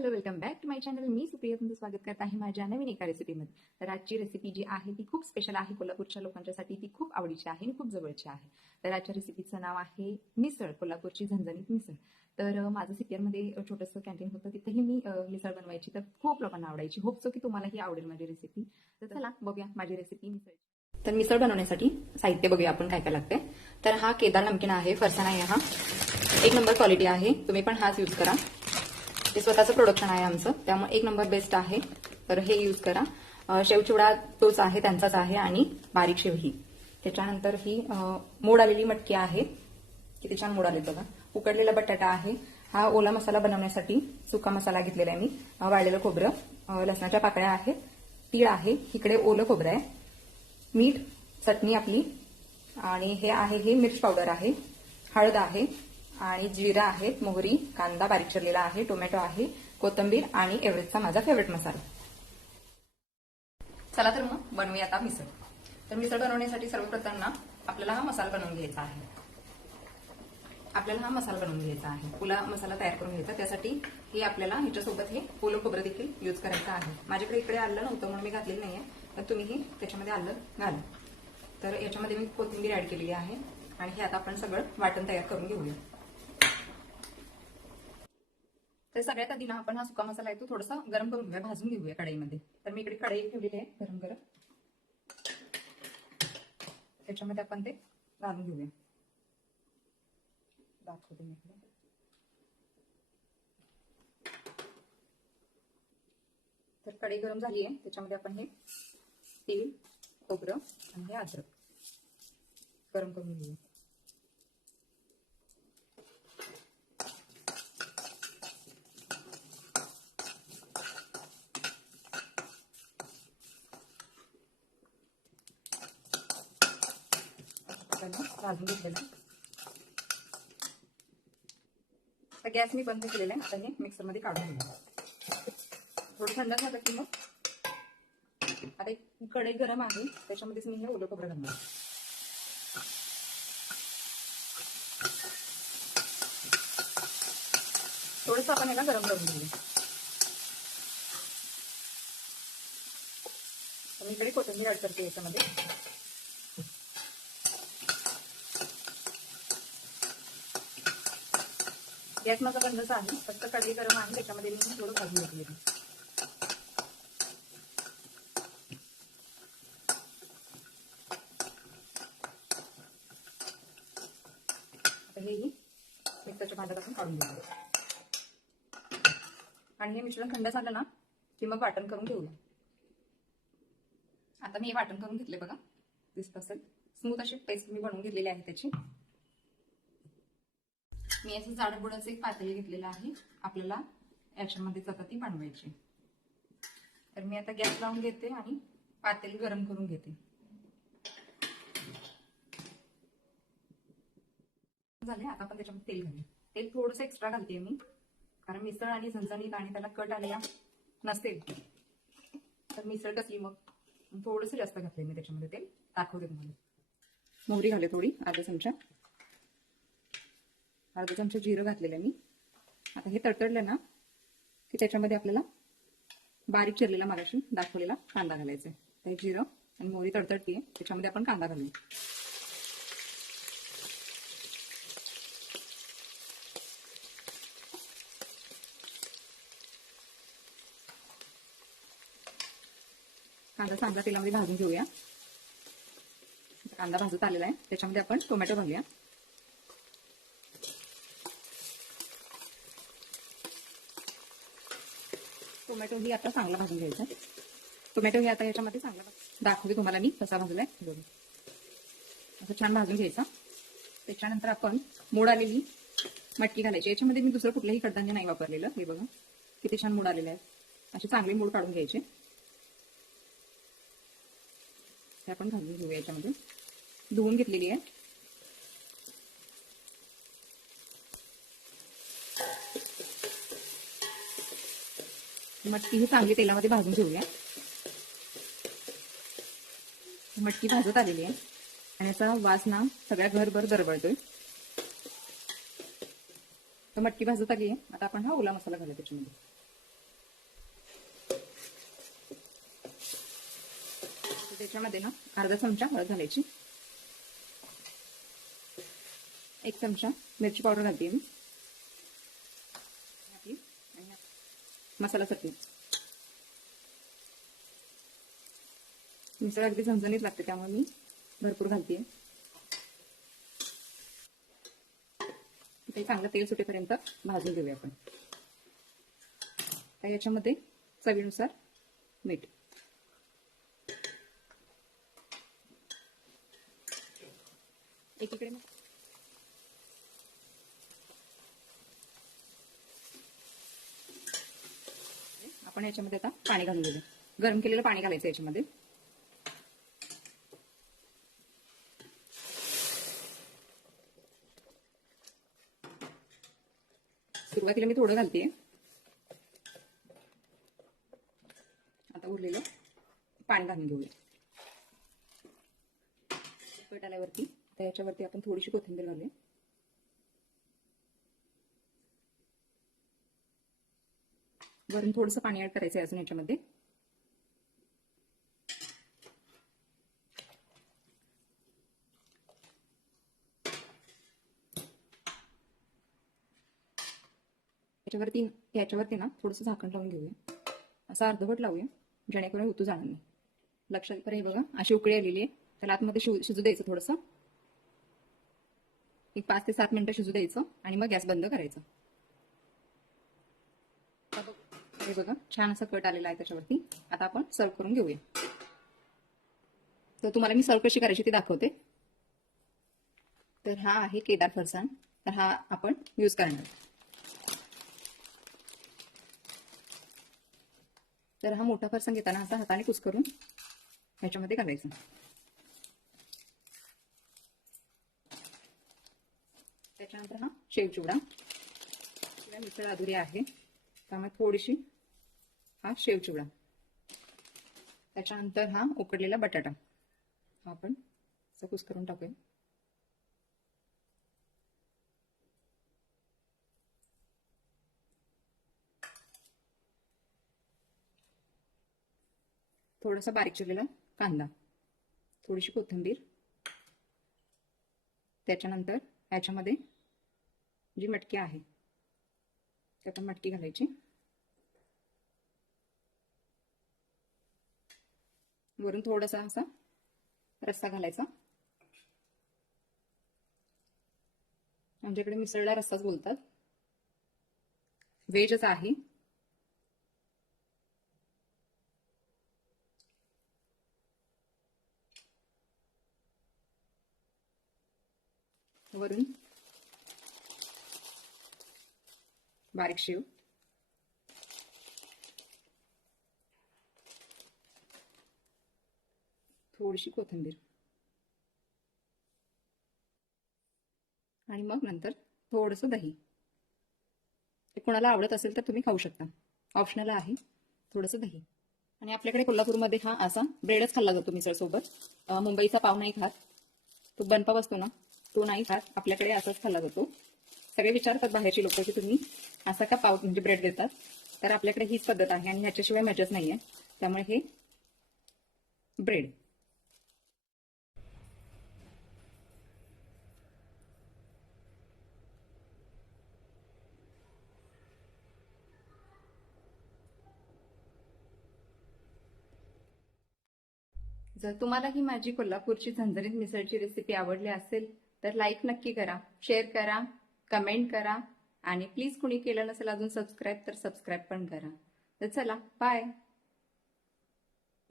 Hello, welcome back to my channel. मी सुप्रिया तुमचं स्वागत करत आहे माझ्या नवीन एका रेसिपीमध्ये. तर आजची रेसिपी जी आहे ती खूप स्पेशल आहे. कोल्हापूरच्या लोकांच्यासाठी ती खूप आवडीची आहे आणि खूप जवळची आहे. तर आजच्या रेसिपीचं नाव आहे मिसळ, कोल्हापूरची झणझणीत मिसळ. तर माझं सिपियरमध्ये छोटंसं कॅन्टीन होतं, तिथेही मी मिसळ बनवायची. तर खूप लोकांना आवडायची. होप सो की तुम्हालाही आवडेल माझी रेसिपी. तर चला बघूया माझी रेसिपी मिसळ. तर मिसळ बनवण्यासाठी साहित्य बघूया आपण काय काय लागते. तर हा केदार नमकीन आहे, फरसाण आहे, हा एक नंबर क्वालिटी आहे. तुम्ही पण हाच यूज करा. हे स्वतःचं प्रोडक्शन आहे आमचं, त्यामुळे एक नंबर बेस्ट आहे. तर हे यूज करा. शेवचिवडा तोच आहे, त्यांचाच आहे, आणि बारीक शेव ही. त्याच्यानंतर ही मोड आलेली मटकी आहे, किती छान मोड आले बघा. उकडलेला बटाटा आहे. हा ओला मसाला बनवण्यासाठी सुका मसाला घेतलेला आहे मी. वाळलेलं खोबरं, लसणाच्या पाकळ्या आहेत, तीळ आहे, इकडे ओलं खोबरं आहे, मीठ, चटणी आपली, आणि हे मिर्च पावडर आहे, हळद आहे, आणि जिरा आहे, मोहरी, कांदा बारीक चिरलेला आहे, टोमॅटो आहे, कोथिंबीर, आणि एव्हरेस्टचा माझा फेवरेट मसाला. चला तर मग बनवूया आता मिसळ. तर मिसळ बनवण्यासाठी सर्वप्रथम ना आपल्याला हा मसाला बनवून घ्यायचा आहे. ओला मसाला तयार करून घ्यायचा. त्यासाठी हे आपल्याला ह्याच्यासोबत हे ओलं खोबरं देखील यूज करायचं आहे. माझ्याकडे इकडे आलं नव्हतं म्हणून मी घातलेलं नाहीये, तर तुम्हीही त्याच्यामध्ये आलं घाला. तर याच्यामध्ये मी कोथिंबीर ऍड केलेली आहे, आणि हे आता आपण सगळं वाटण तयार करून घेऊया. तर सगळ्यात आधी ना आपण हा सुका मसाला आहे तो थोडासा गरम करून घेऊया, भाजून घेऊया कढईमध्ये. तर मी इकडे कढई ठेवलेली आहे गरम गरम, त्याच्यामध्ये आपण ते घालून घेऊया. दाखवते मी इकडे. तर कढई गरम झाली आहे, त्याच्यामध्ये आपण हे तीळ, खोबरं आणि हे अद्रक गरम करून घेऊया. भाजून घेतलेलं. तर गॅस मी बंद केलेला आहे. आता हे मिक्सरमध्ये काढून घेऊया. थोडं थंड झालं की मग आता कढई गरम आहे, त्याच्यामध्येच मी हे ओलं खोबरं घालणार. थोडंसं आपण याला गरम करून घेऊया. मी इकडे कोथिंबीर ऍड करते याच्यामध्ये. गॅस माझा बंदच आहे, फक्त कढई गरम आहे, त्याच्यामध्ये मी थोडं भाजून घेतली. आता हेही मिक्सरच्या भांड्यात आपण काढून घेऊया, आणि हे मिश्रण थंड झालं ना की मग वाटण करून घेऊया. आता मी हे वाटण करून घेतले बघा, दिसत असेल. स्मूथ अशी पेस्ट मी बनवून घेतलेली आहे त्याची. मी असं जाडबुडाचं एक पातेलं घेतलेलं आहे, आपल्याला याच्यामध्ये चपाती बनवायची. तर मी आता गॅस लावून घेते आणि पातेलं गरम करून घेते. झाले. आता आपण त्याच्यामध्ये तेल घालूया. तेल थोडंसं एक्स्ट्रा घालते मी, कारण मिसळ आणि झणझणीत आणि त्याला कट आलेला नसेल तर मिसळ कसली मग. थोडंसं जास्त घातलंय मी त्याच्यामध्ये तेल, दाखवते तुम्हाला. मोहरी घाले थोडी, अर्धा चमचा जिरं घातलेलं मी. आता हे तडतडलं ना की त्याच्यामध्ये आपल्याला बारीक चिरलेला मगाशी दाखवलेला कांदा घालायचा आहे. ते जिरं आणि मोहरी तडतडतीये, त्याच्यामध्ये आपण कांदा घालूया. कांदा चांगला तेलामध्ये भाजून घेऊया. कांदा भाजत आलेला आहे, त्याच्यामध्ये आपण टोमॅटो घालूया. टोमॅटो ही आता चांगला भाजून घ्यायचा. टोमॅटो ही आता याच्यामध्ये चांगला दाखवते तुम्हाला मी कसा भाजलाय. असं छान भाजून घ्यायचा. त्याच्यानंतर आपण मोड आलेली मटकी घालायची. याच्यामध्ये मी दुसरं कुठलंही कडधान्य नाही वापरलेलं. हे बघा किती छान मोड आलेले आहेत. असे चांगले मोड काढून घ्यायचे. ते आपण घालून घेऊया. याच्यामध्ये धुवून घेतलेली आहे. मटकी ही चांगली तेलामध्ये भाजून घेऊया. मटकी भाजत आलेली आहे आणि याचा वास ना सगळ्या घरभर दरवळतोय. तर मटकी भाजत आली आहे. आता आपण हा ओला मसाला घालूया त्याच्यामध्ये. त्याच्यामध्ये ना अर्धा चमचा हळद घालायची, 1 चमचा मिरची पावडर घालते मी, मसाला चटणी. मिसळ अगदी झणझणीत लागते त्यामुळे मी भरपूर घालते. ते चांगलं तेल सुटेपर्यंत भाजून घेऊया आपण. तर याच्यामध्ये चवीनुसार मीठ, एकीकडे आपण याच्यामध्ये आता पाणी घालून घेऊया. गरम केलेलं पाणी घालायचं याच्यामध्ये. सुरुवातीला मी थोडं घालतेय, आता उरलेलं पाणी घालून घेऊया. पट आल्यावरती तर याच्यावरती आपण थोडीशी कोथिंबीर घालूया. वरून थोडंसं पाणी ऍड करायचं आहे अजून याच्यामध्ये. याच्यावरती ना थोडंसं झाकण लावून घेऊया, असं अर्धवट लावूया जेणेकरून उतू जाणार नाही. लक्षात करा, हे बघा अशी उकळी आलेली आहे. त्याला आतमध्ये शिजू द्यायचं थोडंसं, एक 5 ते 7 मिनिटं शिजू द्यायचं आणि मग गॅस बंद करायचं. हे बघा छान असं कट आलेला आहे त्याच्यावरती. आता आपण सर्व करून घेऊया. तर तुम्हाला मी सर्व कशी करायची ती दाखवते. तर हा आहे केदार फरसाण, तर हा आपण यूज करणार. तर हा मोठा फरसाण घेताना असा हाताने कुस्करून ह्याच्यामध्ये घालायचं. त्याच्यानंतर हा शेवचिवडा, मिसळ अधुरी आहे त्यामुळे थोडीशी हा शेवचिवडा. त्याच्यानंतर हा उकडलेला बटाटा आपण असं कुस्करून टाकूया. थोडासा बारीक चिरलेला कांदा, थोडीशी कोथिंबीर. त्याच्यानंतर याच्यामध्ये जी मटकी आहे ती आपण मटकी घालायची. वरून थोडासा असा रस्सा घालायचा. आमच्याकडे मिसळला रस्साच बोलतात, व्हेजच आहे. वरून बारीक शेव, थोडीशी कोथिंबीर आणि मग नंतर थोडंसं दही. ते कोणाला आवडत असेल तर तुम्ही खाऊ शकता, ऑप्शनल आहे थोडंसं दही. आणि आपल्याकडे कोल्हापूरमध्ये हा असा ब्रेडच खाल्ला जातो मिसळ सोबत. मुंबईचा पाव नाही खात, तो बनपाव असतो ना तो नाही खात, आपल्याकडे असाच खाल्ला जातो. सगळे विचारतात बाहेरची लोक की तुम्ही असा का पाव म्हणजे ब्रेड देतात, तर आपल्याकडे हीच पद्धत आहे आणि ह्याच्याशिवाय मजाच नाहीये. त्यामुळे हे ब्रेड. जर तुम्हाला ही माझी कोल्हापूरची झणझणीत मिसळची रेसिपी आवडली असेल तर लाईक नक्की करा, शेअर करा, कमेंट करा आणि प्लीज कुणी केलं नसेल अजून सबस्क्राईब तर सबस्क्राईब पण करा. तर चला बाय.